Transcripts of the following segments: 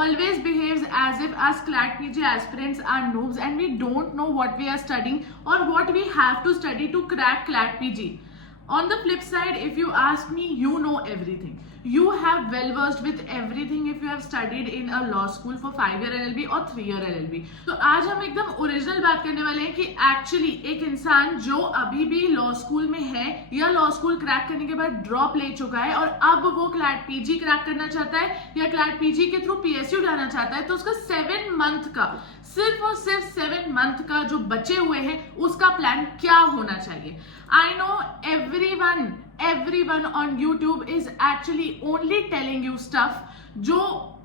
always behaves as if us CLAT PG aspirants are noobs and we don't know what we are studying or what we have to study to crack CLAT PG. On the flip side, if you ask me, you know everything. You have well versed with everything if you have studied in a law school for 5-year LLB और 3-year LLB. तो आज हम एकदम original बात करने वाले हैं कि एक्चुअली एक इंसान जो अभी भी लॉ स्कूल में है या लॉ स्कूल क्रैक करने के बाद ड्रॉप ले चुका है और अब वो क्लैट पीजी क्रैक करना चाहता है या क्लैट पीजी के थ्रू पीएसयू जाना चाहता है, तो उसका 7 मंथ का सिर्फ और सिर्फ 7 मंथ का जो बचे हुए हैं उसका प्लान क्या होना चाहिए. I know everyone on YouTube is actually only telling you stuff जो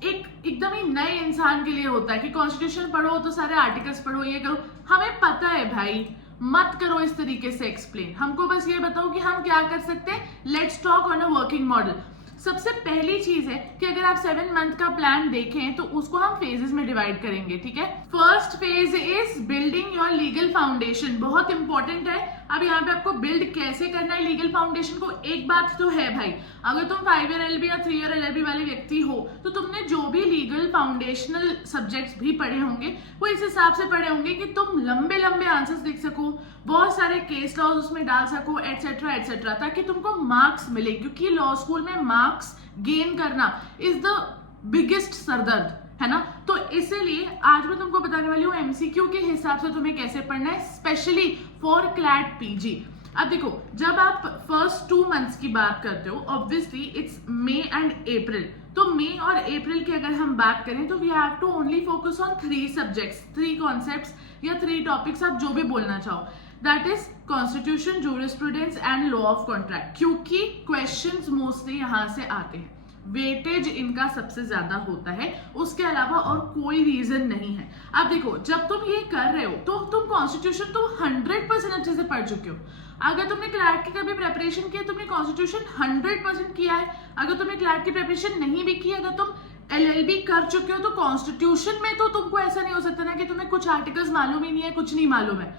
एकदम ही नए इंसान के लिए होता है कि कॉन्स्टिट्यूशन पढ़ो तो सारे आर्टिकल्स पढ़ो, ये करो. हमें पता है भाई, मत करो इस तरीके से एक्सप्लेन. हमको बस ये बताओ कि हम क्या कर सकते हैं. Let's talk on a working model. सबसे पहली चीज है कि अगर आप 7 मंथ का प्लान देखें तो उसको हम फेजेस में डिवाइड करेंगे. ठीक है, first phase is building your legal foundation. बहुत इंपॉर्टेंट है. अब यहाँ पे आपको बिल्ड कैसे करना है लीगल फाउंडेशन को. एक बात तो है भाई, अगर तुम 5-year LLB या 3-year LLB वाले व्यक्ति हो तो तुमने जो भी लीगल फाउंडेशनल सब्जेक्ट्स भी पढ़े होंगे वो इस हिसाब से पढ़े होंगे कि तुम लंबे लंबे आंसर्स लिख सको, बहुत सारे केस लॉज उसमें डाल सको, एटसेट्रा एटसेट्रा, ताकि तुमको मार्क्स मिले. क्योंकि लॉ स्कूल में मार्क्स गेन करना इज द बिगेस्ट सरदर्द है ना. तो इसीलिए आज मैं तुमको बताने वाली हूँ एमसीक्यू के हिसाब से तुम्हें कैसे पढ़ना है, स्पेशली फॉर क्लैट पीजी. अब देखो, जब आप फर्स्ट 2 मंथ्स की बात करते हो, obviously it's May and April. तो मई और अप्रैल की अगर हम बात करें तो we have to only focus on 3 subjects, 3 concepts या 3 टॉपिक्स, आप जो भी बोलना चाहो. That is constitution, jurisprudence and law of contract. क्योंकि क्वेश्चंस मोस्टली यहां से आते हैं, वेटेज इनका सबसे ज्यादा होता है, उसके अलावा और कोई रीजन नहीं है. अब देखो, जब तुम ये कर रहे हो तो तुम कॉन्स्टिट्यूशन तुम 100% अच्छे से पढ़ चुके हो. अगर तुमने क्लैट की कभी प्रेपरेशन की है, तुमने कॉन्स्टिट्यूशन 100% किया है. अगर तुमने क्लैट की प्रेपरेशन नहीं भी की, अगर तुम LLB कर चुके हो तो कॉन्स्टिट्यूशन में तो तुमको ऐसा नहीं हो सकता ना कि तुम्हें कुछ आर्टिकल्स मालूम ही नहीं है, कुछ नहीं मालूम है.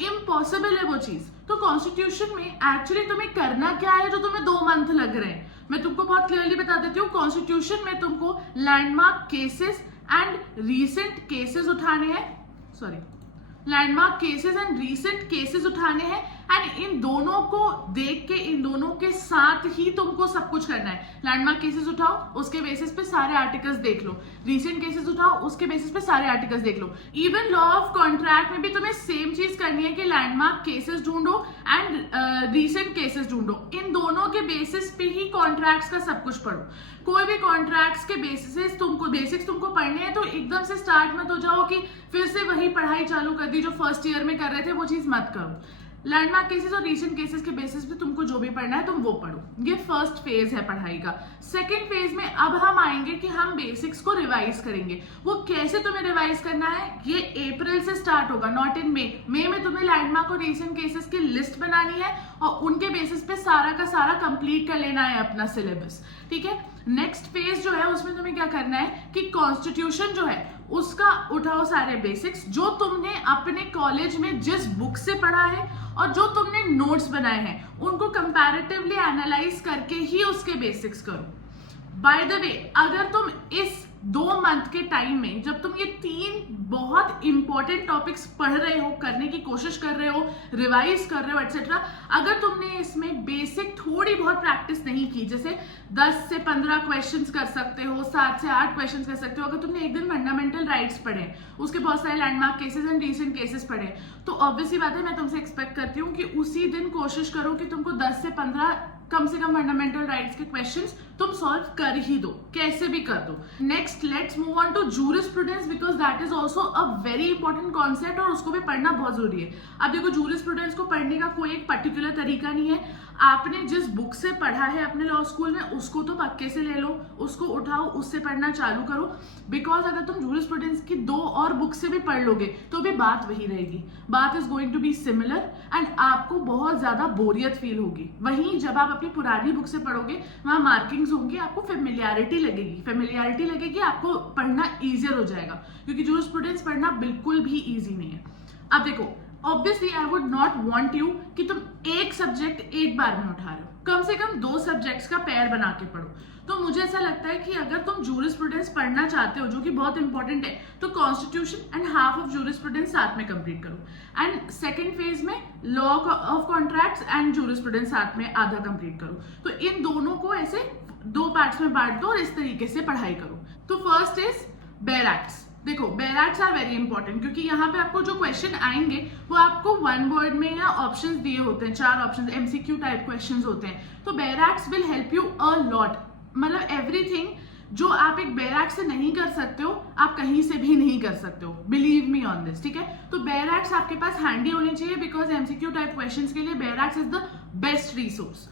इम्पॉसिबल है वो चीज. तो कॉन्स्टिट्यूशन में एक्चुअली तुम्हें करना क्या है जो तुम्हें 2 मंथ लग रहे हैं, मैं तुमको बहुत क्लियरली बता देती हूँ. कॉन्स्टिट्यूशन में तुमको landmark cases and recent cases उठाने हैं, landmark cases and recent cases उठाने हैं, एंड इन दोनों को देख के, इन दोनों के साथ ही तुमको सब कुछ करना है. लैंडमार्क केसेस उठाओ, उसके बेसिस पे सारे आर्टिकल्स देख लो. रीसेंट केसेस उठाओ, उसके बेसिस पे सारे आर्टिकल्स देख लो. इवन लॉ ऑफ कॉन्ट्रैक्ट में भी तुम्हें सेम चीज करनी है कि लैंडमार्क केसेस ढूंढो एंड रीसेंट केसेस ढूंढो. इन दोनों के बेसिस पे ही कॉन्ट्रैक्ट्स का सब कुछ पढ़ो. कोई भी कॉन्ट्रैक्ट्स के बेसिस तुमको पढ़ने हैं तो एकदम से स्टार्ट मत हो जाओ कि फिर से वही पढ़ाई चालू कर दी जो फर्स्ट ईयर में कर रहे थे, वो चीज मत करो. लैंडमार्क केसेस और रीसेंट केसेस के बेसिस पे तुमको जो भी पढ़ना है तुम वो पढ़ो. ये फर्स्ट फेज है पढ़ाई का. सेकंड फेज में अब हम आएंगे कि हम बेसिक्स को रिवाइज करेंगे. वो कैसे तुम्हें रिवाइज करना है, ये अप्रैल से स्टार्ट होगा, नॉट इन मई. मई में तुम्हें लैंडमार्क और रीसेंट केसेस की लिस्ट बनानी है और उनके बेसिस पे सारा का सारा कंप्लीट कर लेना है अपना सिलेबस. ठीक है, नेक्स्ट फेज जो है उसमें तुम्हें क्या करना है कि कॉन्स्टिट्यूशन जो है उसका उठाओ सारे बेसिक्स जो तुमने अपने कॉलेज में जिस बुक से पढ़ा है और जो तुमने नोट्स बनाए हैं उनको कंपैरेटिवली एनालाइज करके ही उसके बेसिक्स करो. बाय द वे, अगर तुम इस 2 मंथ के टाइम में जब तुम ये 3 बहुत इंपॉर्टेंट टॉपिक्स पढ़ रहे हो, करने की कोशिश कर रहे हो, रिवाइज कर रहे हो एटसेट्रा, अगर तुमने इसमें बेसिक थोड़ी बहुत प्रैक्टिस नहीं की, जैसे 10 से 15 क्वेश्चंस कर सकते हो, 7 से 8 क्वेश्चंस कर सकते हो. अगर तुमने एक दिन फंडामेंटल राइट्स पढ़े, उसके बहुत सारे landmark cases and recent cases पढ़े, तो ऑब्वियसली बात है मैं तुमसे एक्सपेक्ट करती हूँ कि उसी दिन कोशिश करो कि तुमको 10 से 15 कम से कम फंडामेंटल राइट्स के क्वेश्चंस तुम सॉल्व कर ही दो, कैसे भी कर दो. Next let's move on to jurisprudence because that is also a very important concept और उसको भी पढ़ना बहुत जरूरी है. अब देखो, जूरिस्प्रूडेंस को पढ़ने का कोई एक पर्टिकुलर तरीका नहीं है. आपने जिस बुक से पढ़ा है अपने लॉ स्कूल में उसको तो पक्के से ले लो, उसको उठाओ, उससे पढ़ना चालू करो. बिकॉज अगर तुम जूरिस्प्रूडेंस की 2 और बुक से भी पढ़ लोगे तो भी बात वही रहेगी. बात is going to be similar and आपको बहुत ज्यादा बोरियत फील होगी. वहीं जब आप अपनी पुरानी बुक से पढ़ोगे वहां मार्किंग्स होंगी, आपको फेमिलियरिटी लगेगी, आपको पढ़ना ईजियर हो जाएगा. क्योंकि जूरिस्प्रूडेंस पढ़ना बिल्कुल भी ईजी नहीं है. अब देखो, obviously I would not want you कि तुम एक सब्जेक्ट एक बार में उठा रहे हो. कम से कम 2 सब्जेक्ट्स का पेयर बना के पढ़ो. तो मुझे ऐसा लगता है कि अगर तुम जूरिस्प्रूडेंस पढ़ना चाहते हो, जो कि बहुत इंपॉर्टेंट है, तो constitution and half of jurisprudence साथ में कंप्लीट करो एंड सेकंड फेज में law of contracts and jurisprudence साथ में आधा कंप्लीट करो। तो इन दोनों को ऐसे 2 पार्ट्स में बांट दो और इस तरीके से पढ़ाई करो। तो फर्स्ट इज बेयर एक्ट्स। देखो, bare acts are very important क्योंकि यहाँ पे आपको जो क्वेश्चन आएंगे वो आपको 1 वर्ड में या ऑप्शंस दिए होते हैं, 4 ऑप्शंस, एमसीक्यू टाइप क्वेश्चंस होते हैं। तो bear acts will help you a lot, मतलब एवरीथिंग जो आप एक बेयर एक्ट से नहीं कर सकते हो आप कहीं से भी नहीं कर सकते हो, बिलीव मी ऑन दिस, ठीक है। तो बेयर एक्ट्स आपके पास हैंडी होने चाहिए बिकॉज एमसीक्यू टाइप क्वेश्चंस के लिए bear acts is the best resource.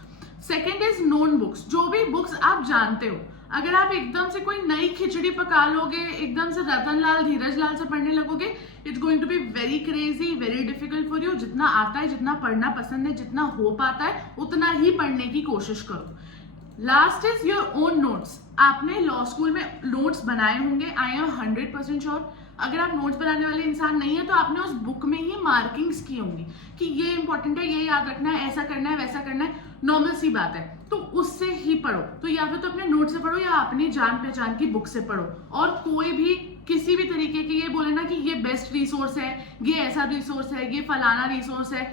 Second is known books, जो भी बुक्स आप जानते हो। अगर आप एकदम से कोई नई खिचड़ी पका लोगे, एकदम से रतन लाल धीरज लाल से पढ़ने लगोगे, it's going to be very crazy, very difficult for you. जितना आता है, जितना पढ़ना पसंद है, जितना हो पाता है उतना ही पढ़ने की कोशिश करो। Last is your own notes. आपने लॉ स्कूल में नोट्स बनाए होंगे, आई एम 100% श्योर। अगर आप नोट्स बनाने वाले इंसान नहीं है तो आपने उस बुक में ही मार्किंग्स की होंगी कि ये इंपॉर्टेंट है, ये याद रखना है, ऐसा करना है, वैसा करना है, नॉर्मल सी बात है। तो उससे ही पढ़ो। तो या फिर तो अपने नोट से पढ़ो या अपनी जान पहचान की बुक से पढ़ो। और कोई भी किसी भी तरीके की ये बोले ना कि ये बेस्ट रिसोर्स है, ये ऐसा रिसोर्स है, ये फलाना रिसोर्स है,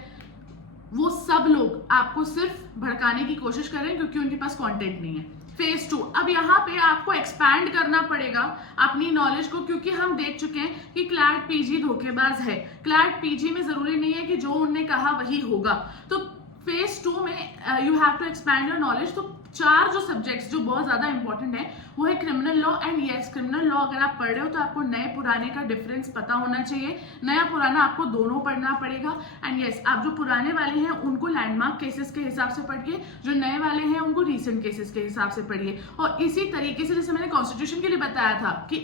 वो सब लोग आपको सिर्फ भड़काने की कोशिश कर रहे हैं क्योंकि उनके पास कंटेंट नहीं है। फेज 2, अब यहाँ पे आपको एक्सपैंड करना पड़ेगा अपनी नॉलेज को, क्योंकि हम देख चुके हैं कि क्लैट पीजी धोखेबाज है। क्लैट पीजी में जरूरी नहीं है कि जो उनने कहा वही होगा। तो फेज 2 में you have to expand your knowledge. तो 4 जो सब्जेक्ट्स जो बहुत ज्यादा इंपॉर्टेंट है वो है criminal law and yes, criminal law अगर आप पढ़ रहे हो तो आपको नए पुराने का डिफरेंस पता होना चाहिए। नया पुराना आपको दोनों पढ़ना पड़ेगा। एंड यस, आप जो पुराने वाले हैं उनको लैंडमार्क केसेस के हिसाब से पढ़िए, जो नए वाले हैं उनको रीसेंट केसेस के हिसाब से पढ़िए। और इसी तरीके से जैसे मैंने कॉन्स्टिट्यूशन के लिए बताया था कि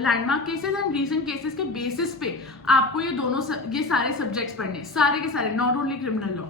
landmark cases and recent cases के बेसिस पे आपको ये सारे सब्जेक्ट्स पढ़ने, सारे के सारे, not only criminal law.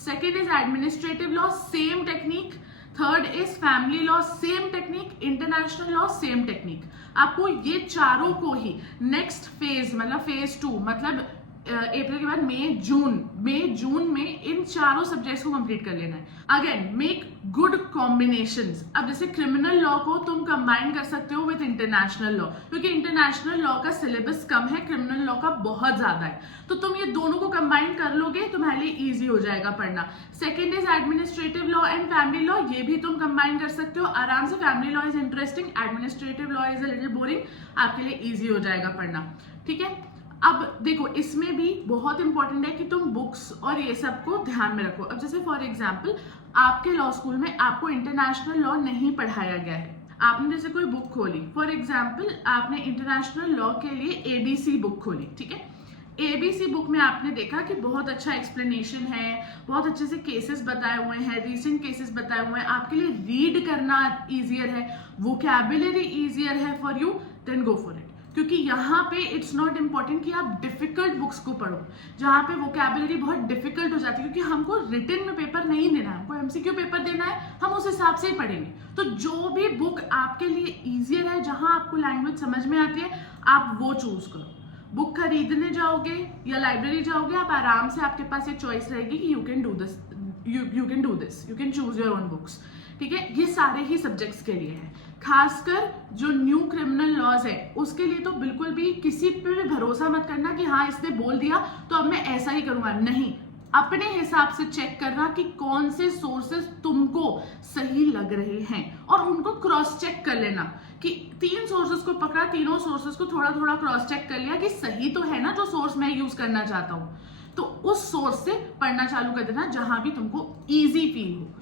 Second is administrative law, same technique. Third is family law, same technique. International law, same technique. आपको ये चारों को ही नेक्स्ट फेज, मतलब फेज 2, मतलब अप्रैल के बाद मई जून में इन चारों सब्जेक्ट्स को कंप्लीट कर लेना है। Again make good combinations. अब जैसे क्रिमिनल लॉ को तुम कंबाइन कर सकते हो विद इंटरनेशनल लॉ, क्योंकि इंटरनेशनल लॉ का सिलेबस कम है, क्रिमिनल लॉ का बहुत ज्यादा है। तो तुम ये दोनों को कंबाइन कर लोगे, तुम्हारे लिए इजी हो जाएगा पढ़ना। Second is administrative law and family law, ये भी तुम कंबाइन कर सकते हो आराम से। Family law is interesting, administrative law is a little boring, आपके लिए इजी हो जाएगा पढ़ना, ठीक है। अब देखो, इसमें भी बहुत इंपॉर्टेंट है कि तुम बुक्स और ये सब को ध्यान में रखो। अब जैसे फॉर एग्जांपल आपके लॉ स्कूल में आपको इंटरनेशनल लॉ नहीं पढ़ाया गया है। आपने जैसे कोई बुक खोली, फॉर एग्जांपल आपने इंटरनेशनल लॉ के लिए एबीसी बुक खोली, ठीक है। एबीसी बुक में आपने देखा कि बहुत अच्छा एक्सप्लेनेशन है, बहुत अच्छे से केसेस बताए हुए हैं, रीसेंट केसेस बताए हुए हैं, आपके लिए रीड करना इजियर है, वोकैबुलरी इजियर है for you, then go for it. क्योंकि यहाँ पे इट्स नॉट इम्पॉर्टेंट कि आप डिफिकल्ट बुक्स को पढ़ो, जहाँ पे वोकैबुलरी बहुत डिफिकल्ट हो जाती है, क्योंकि हमको रिटन में पेपर नहीं देना है, हमको एमसीक्यू पेपर देना है, हम उस हिसाब से ही पढ़ेंगे। तो जो भी बुक आपके लिए इजियर है, जहाँ आपको लैंग्वेज समझ में आती है, आप वो चूज करो। बुक खरीदने जाओगे या लाइब्रेरी जाओगे, आप आराम से, आपके पास एक चॉइस रहेगी कि you can do this, you can choose your own books, ठीक है। ये सारे ही सब्जेक्ट्स के लिए है। खासकर जो न्यू क्रिमिनल लॉज है उसके लिए तो बिल्कुल भी किसी पे भी भरोसा मत करना कि हाँ इसने बोल दिया तो अब मैं ऐसा ही करूंगा, नहीं। अपने हिसाब से चेक करना कि कौन से सोर्सेस तुमको सही लग रहे हैं और उनको क्रॉस चेक कर लेना कि 3 सोर्सेस को पकड़ा, तीनों सोर्सेस को थोड़ा थोड़ा क्रॉस चेक कर लिया कि सही तो है ना जो सोर्स मैं यूज करना चाहता हूं, तो उस सोर्स से पढ़ना चालू कर देना जहां भी तुमको इजी फील हो।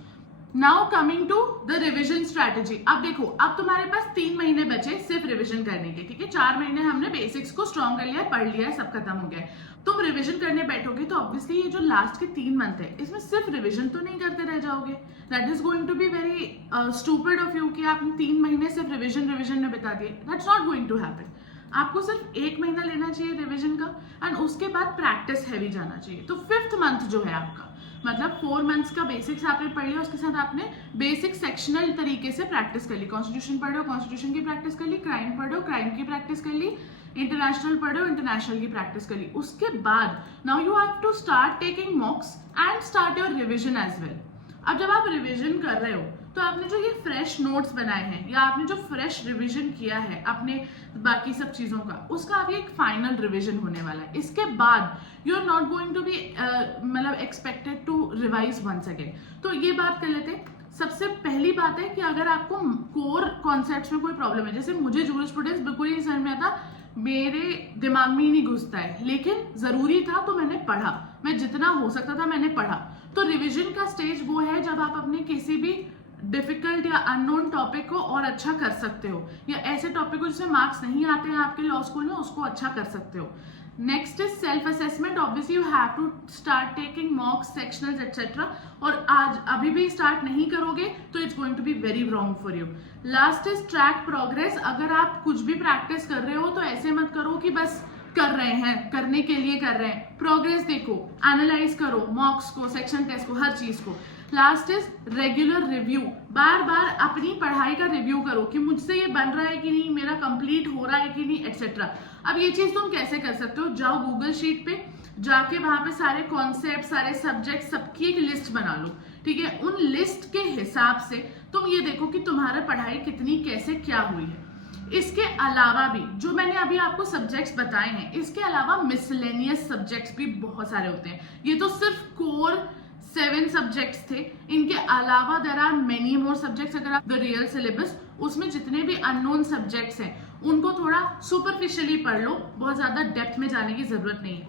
Now coming to the revision strategy. अब देखो, अब तुम्हारे पास 3 महीने बचे सिर्फ रिविजन करने के, ठीक है। 4 महीने हमने बेसिक्स को स्ट्रॉन्ग कर लिया है, पढ़ लिया है, सब खत्म हो गया है। तुम रिविजन करने बैठोगे तो ऑब्वियसली ये जो लास्ट के 3 मंथ है इसमें सिर्फ रिविजन तो नहीं करते रह जाओगे। That is going to be very stupid of you कि आपने 3 महीने सिर्फ रिविजन में बिता दिए। That's not going to happen. आपको सिर्फ 1 महीना लेना चाहिए रिविजन का एंड उसके बाद प्रैक्टिस हैवी जाना चाहिए। तो 5th मंथ जो है आपका, मतलब 4 मंथ्स का बेसिक्स आपने पढ़ लिया, उसके साथ आपने बेसिक सेक्शनल तरीके से प्रैक्टिस कर ली। कॉन्स्टिट्यूशन पढ़ रहे हो, कॉन्स्टिट्यूशन की प्रैक्टिस कर ली, क्राइम पढ़ रहे हो, क्राइम की प्रैक्टिस कर ली, इंटरनेशनल पढ़ रहे हो, इंटरनेशनल की प्रैक्टिस कर ली। उसके बाद now you have to start taking mocks and start your revision as well. अब जब आप रिविजन कर रहे हो तो आपने जो ये फ्रेश नोट्स बनाए हैं या आपने जो फ्रेश रिवीजन किया है अपने बाकी सब चीज़ों का, उसका अभी एक फाइनल रिवीजन होने वाला है। इसके बाद you are not going to be मतलब expected to revise once again. तो ये बात कर लेते हैं। सबसे पहली बात है कि अगर आपको कोर कॉन्सेप्ट्स में कोई प्रॉब्लम है, जैसे मुझे जूरिस्प्रूडेंस बिल्कुल ही समझ में आता, मेरे दिमाग में ही नहीं घुसता है, लेकिन जरूरी था तो मैंने पढ़ा, मैं जितना हो सकता था मैंने पढ़ा। तो रिवीजन का स्टेज वो है जब आप अपने किसी भी डिफिकल्ट या अननोन टॉपिक को और अच्छा कर सकते हो, या ऐसे टॉपिक को जिसमें मार्क्स नहीं आते हैं आपके लॉ स्कूल में, उसको अच्छा कर सकते हो। Next is self assessment. Obviously you have to start taking mocks, sectionals etcetera, और आज अभी भी स्टार्ट नहीं करोगे तो it's going to be very wrong for you. Last is track progress. अगर आप कुछ भी प्रैक्टिस कर रहे हो तो ऐसे मत करो कि बस कर रहे हैं, करने के लिए कर रहे हैं। प्रोग्रेस देखो, एनालाइज करो मॉक्स को, सेक्शन टेस्ट को, हर चीज को। Last is regular review. बार बार अपनी पढ़ाई का रिव्यू करो कि मुझसे ये बन रहा है कि नहीं, मेरा कंप्लीट हो रहा है कि नहीं, एक्सेट्रा। अब ये चीज तुम कैसे कर सकते हो? जाओ गूगल शीट पे जाके वहां पे सारे कॉन्सेप्ट, सारे सब्जेक्ट, सबकी एक लिस्ट बना लो, ठीक है। उन लिस्ट के हिसाब से तुम ये देखो कि तुम्हारा पढ़ाई कितनी, कैसे, क्या हुई है। इसके अलावा भी जो मैंने अभी आपको सब्जेक्ट्स बताए हैं, इसके अलावा मिसलेनियस सब्जेक्ट्स भी बहुत सारे होते हैं। ये तो सिर्फ कोर 7 सब्जेक्ट्स थे, इनके अलावा there are many more subjects. अगर आप द रियल सिलेबस, उसमें जितने भी अननोन सब्जेक्ट्स हैं उनको थोड़ा सुपरफिशियली पढ़ लो, बहुत ज्यादा डेप्थ में जाने की जरूरत नहीं है।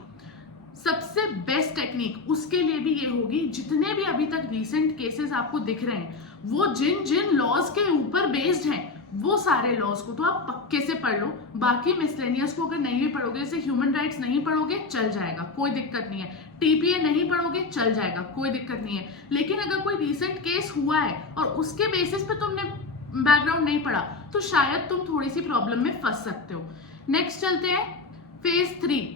सबसे बेस्ट टेक्निक उसके लिए भी ये होगी, जितने भी अभी तक रीसेंट केसेस आपको दिख रहे हैं वो जिन जिन लॉज के ऊपर बेस्ड हैं, वो सारे लॉज को तो आप पक्के से पढ़ लो। बाकी मिसलेनियस को अगर नहीं भी पढ़ोगे, जैसे ह्यूमन राइट्स नहीं पढ़ोगे चल जाएगा, कोई दिक्कत नहीं है। टीपीए नहीं पढ़ोगे चल जाएगा, कोई दिक्कत नहीं है। लेकिन अगर कोई रीसेंट केस हुआ है और उसके बेसिस पे तुमने बैकग्राउंड नहीं पढ़ा तो शायद तुम थोड़ी सी प्रॉब्लम में फंस सकते हो। नेक्स्ट चलते हैं phase 3,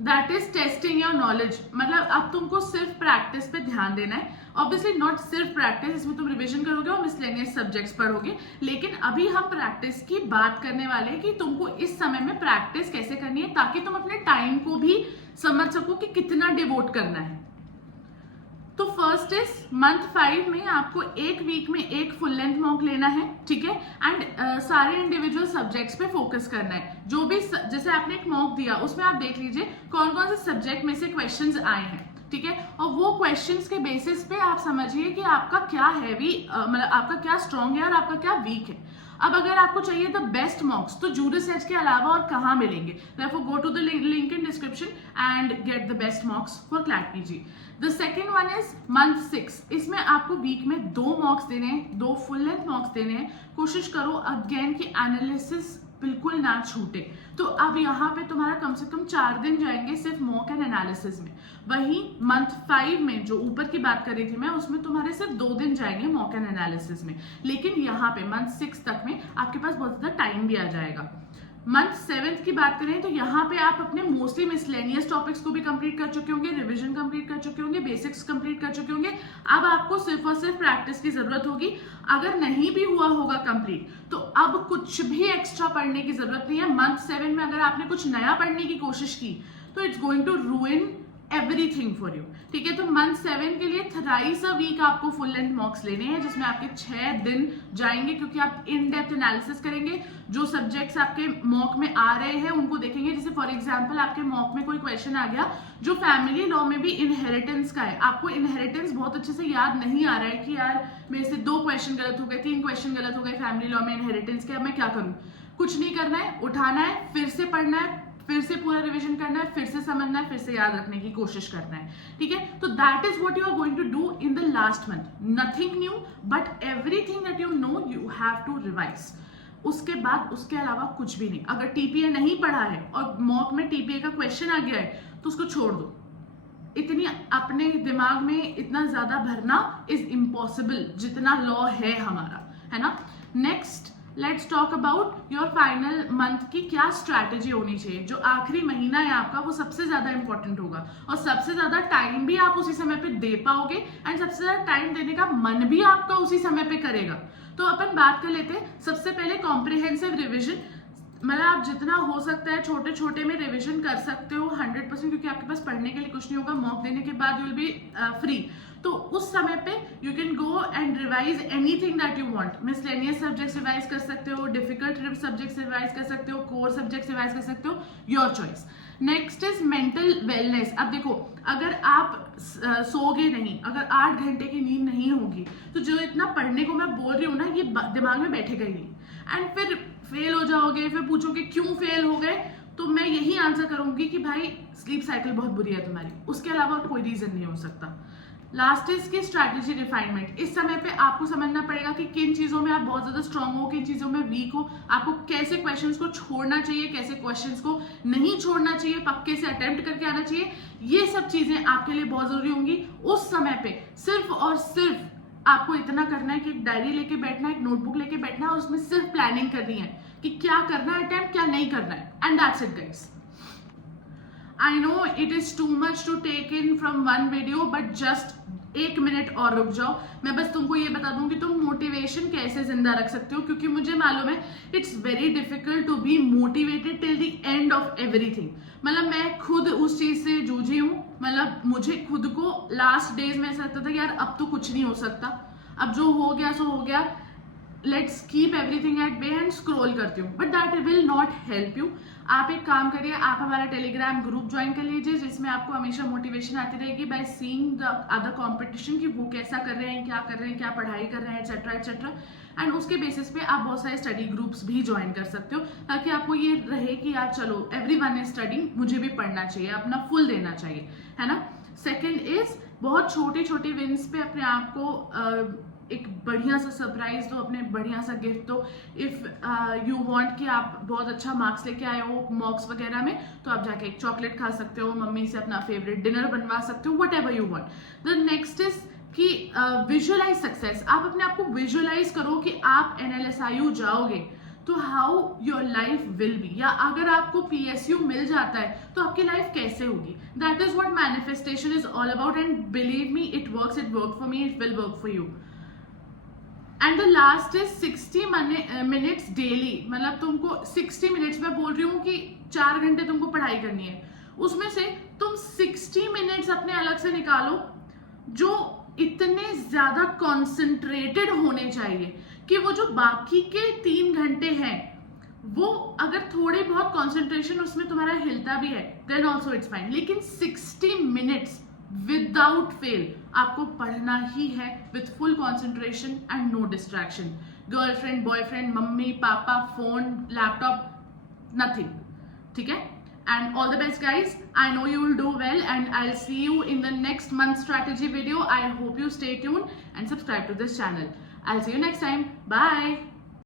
that is testing your knowledge. मतलब अब तुमको सिर्फ प्रैक्टिस पे ध्यान देना है। ऑब्वियसली नॉट सिर्फ प्रैक्टिस, इसमें तुम रिवीजन करोगे और मिसलेनियस सब्जेक्ट्स पढ़ोगे, लेकिन अभी हम प्रैक्टिस की बात करने वाले हैं कि तुमको इस समय में प्रैक्टिस कैसे करनी है ताकि तुम अपने टाइम को भी समझ सको कि कितना डिवोट करना है। तो फर्स्ट इज मंथ 5 में आपको एक वीक में एक फुल लेंथ मॉक लेना है, ठीक है। एंड सारे इंडिविजुअल सब्जेक्ट्स पे फोकस करना है। जो भी जैसे आपने एक मॉक दिया उसमें आप देख लीजिए कौन कौन से सब्जेक्ट में से क्वेश्चंस आए हैं, ठीक है। और वो क्वेश्चंस के बेसिस पे आप समझिए कि आपका क्या हैवी, मतलब आपका क्या स्ट्रॉन्ग है और आपका क्या वीक है। अब अगर आपको चाहिए द बेस्ट मॉक्स तो जूरिस एज के अलावा और कहाँ मिलेंगे? Therefore go to the link in description and get the best mocks for CLAT PG. The second one is month 6. इसमें आपको वीक में 2 मॉक्स देने हैं, 2 फुल लेंथ मॉक्स देने हैं। कोशिश करो अगेन कि एनालिसिस बिल्कुल ना छूटे। तो अब यहाँ पे तुम्हारा कम से कम 4 दिन जाएंगे सिर्फ मॉक एंड एनालिसिस में। वहीं मंथ 5 में जो ऊपर की बात कर रही थी मैं, उसमें तुम्हारे सिर्फ 2 दिन जाएंगे मॉक एंड एनालिसिस में। लेकिन यहाँ पे मंथ 6 तक में आपके पास बहुत ज्यादा टाइम भी आ जाएगा। मंथ 7 की बात करें तो यहाँ पे आप अपने मोस्टली मिसलेनियस टॉपिक्स को भी कंप्लीट कर चुके होंगे, रिवीजन कंप्लीट कर चुके होंगे, बेसिक्स कंप्लीट कर चुके होंगे। अब आपको सिर्फ और सिर्फ प्रैक्टिस की जरूरत होगी। अगर नहीं भी हुआ होगा कंप्लीट तो अब कुछ भी एक्स्ट्रा पढ़ने की जरूरत नहीं है। मंथ 7 में अगर आपने कुछ नया पढ़ने की कोशिश की तो it's going to ruin everything for you, ठीक है। तो मंथ 7 के लिए थ्राइस अ वीक आपको फुल लेंथ मॉक्स लेने हैं, जिसमें आपके 6 दिन जाएंगे, क्योंकि आप इन डेप्थ एनालिसिस करेंगे। जो सब्जेक्ट्स आपके मॉक में आ रहे हैं उनको देखेंगे। जैसे फॉर एग्जांपल आपके मॉक में कोई क्वेश्चन आ गया जो फैमिली लॉ में भी इनहेरिटेंस का है, आपको इनहेरिटेंस बहुत अच्छे से याद नहीं आ रहा है कि यार मेरे से 2 क्वेश्चन गलत हो गए, 3 क्वेश्चन गलत हो गए फैमिली लॉ में इनहेरिटेंस के, अब मैं क्या करूं? कुछ नहीं करना है, उठाना है, फिर से पढ़ना है, फिर से पूरा रिवीजन करना है, फिर से समझना है, फिर से याद रखने की कोशिश करना है, ठीक है। तो that is what you are going to do in the last month. Nothing new but everything that you know you have to revise. उसके बाद उसके अलावा कुछ भी नहीं। अगर टीपीए नहीं पढ़ा है और मॉक में टीपीए का क्वेश्चन आ गया है तो उसको छोड़ दो। इतनी अपने दिमाग में इतना ज्यादा भरना इज इम्पॉसिबल जितना लॉ है हमारा, है ना। Next let's talk about your final month की क्या स्ट्रैटेजी होनी चाहिए। जो आखिरी महीना है आपका वो सबसे ज्यादा इंपॉर्टेंट होगा और सबसे ज्यादा टाइम भी आप उसी समय पे दे पाओगे एंड सबसे ज्यादा टाइम देने का मन भी आपका उसी समय पे करेगा। तो अपन बात कर लेते हैं सबसे पहले कॉम्प्रिहेंसिव रिविजन। मतलब आप जितना हो सकता है छोटे छोटे में रिवीजन कर सकते हो 100%, क्योंकि आपके पास पढ़ने के लिए कुछ नहीं होगा, मॉक देने के बाद यू विल बी फ्री। तो उस समय पे you can go and revise anything that you want. Miscellaneous subjects revise कर सकते हो, डिफिकल्ट सब्जेक्ट्स रिवाइज कर सकते हो, कोर सब्जेक्ट्स रिवाइज कर सकते हो, your choice. Next is mental wellness. अब देखो, अगर आप सोगे नहीं, अगर 8 घंटे की नींद नहीं होगी, तो जो इतना पढ़ने को मैं बोल रही हूँ ना, ये दिमाग में बैठेगा ही नहीं, एंड फिर फेल हो जाओगे, फिर पूछोगे क्यों फेल हो गए। तो मैं यही आंसर करूंगी कि भाई स्लीप साइकिल बहुत बुरी है तुम्हारी, उसके अलावा कोई रीजन नहीं हो सकता। लास्ट इज की स्ट्रैटेजी रिफाइनमेंट। इस समय पे आपको समझना पड़ेगा कि किन चीजों में आप बहुत ज्यादा स्ट्रांग हो, किन चीजों में वीक हो, आपको कैसे क्वेश्चंस को छोड़ना चाहिए, कैसे क्वेश्चंस को नहीं छोड़ना चाहिए, पक्के से अटेम्प्ट करके आना चाहिए। ये सब चीजें आपके लिए बहुत जरूरी होंगी। उस समय पे सिर्फ और सिर्फ आपको इतना करना है कि एक डायरी लेके बैठना है, एक नोटबुक लेके बैठना है, और उसमें सिर्फ प्लानिंग करनी है कि क्या करना है अटेम्प्ट, क्या नहीं करना है, and that's it guys. I know it is too much to take in from one video, but just 1 minute और रुक जाओ। मैं बस तुमको ये बता दूं कि तुम मोटिवेशन कैसे जिंदा रख सकते हो, क्योंकि मुझे मालूम है it's very difficult to be motivated till the end of everything. मतलब मैं खुद उस चीज से जूझी हूँ। मतलब मुझे खुद को लास्ट डेज में ऐसा लगता था कि यार अब तो कुछ नहीं हो सकता, अब जो हो गया सो हो गया, let's keep everything at bay, and scroll करती हूँ, but that will not help you. आप एक काम करिए, आप हमारा टेलीग्राम ग्रुप ज्वाइन कर लीजिए, जिसमें आपको हमेशा मोटिवेशन आती रहेगी by seeing the other competition, कि वो कैसा कर रहे हैं, क्या कर रहे हैं, क्या पढ़ाई कर रहे हैं, एक्सेट्रा एक्सेट्रा। एंड उसके बेसिस पे आप बहुत सारे स्टडी ग्रुप्स भी ज्वाइन कर सकते हो, ताकि आपको ये रहे कि यार चलो एवरीवन इज स्टडिंग, मुझे भी पढ़ना चाहिए, अपना फुल देना चाहिए, है ना। सेकेंड इज बहुत छोटी छोटी विन्स पे अपने आप को एक बढ़िया सा सरप्राइज दो, अपने बढ़िया सा गिफ्ट दो। इफ यू वांट कि आप बहुत अच्छा मार्क्स लेके आए हो मॉक्स वगैरह में, तो आप जाके एक चॉकलेट खा सकते हो, मम्मी से अपना फेवरेट डिनर बनवा सकते हो, what ever you want. The next is कि विजुअलाइज सक्सेस। आप अपने आप को विजुअलाइज करो कि आप NLSIU जाओगे तो how your life will be, या अगर आपको PSU मिल जाता है तो आपकी लाइफ कैसे होगी। That is what manifestation is all about, and believe me it work for me, it will work for you. And the last is 60 minutes daily. मतलब तुमको 60 मिनट्स, मैं बोल रही हूँ कि 4 घंटे तुमको पढ़ाई करनी है, उसमें से तुम 60 मिनट्स अपने अलग से निकालो जो इतने ज्यादा कॉन्सेंट्रेटेड होने चाहिए कि वो जो बाकी के 3 घंटे हैं, वो अगर थोड़े बहुत कॉन्सेंट्रेशन उसमें तुम्हारा हिलता भी है देन ऑल्सो इट्स फाइन, लेकिन 60 मिनट्स विदाउट फेल आपको पढ़ना ही है, with full concentration and no distraction. Girlfriend, boyfriend, मम्मी पापा, फोन, लैपटॉप, नथिंग, ठीक है। And all the best guys, I know you will do well, and I'll see you in the next month strategy video. I hope you stay tuned and subscribe to this channel. I'll see you next time. Bye.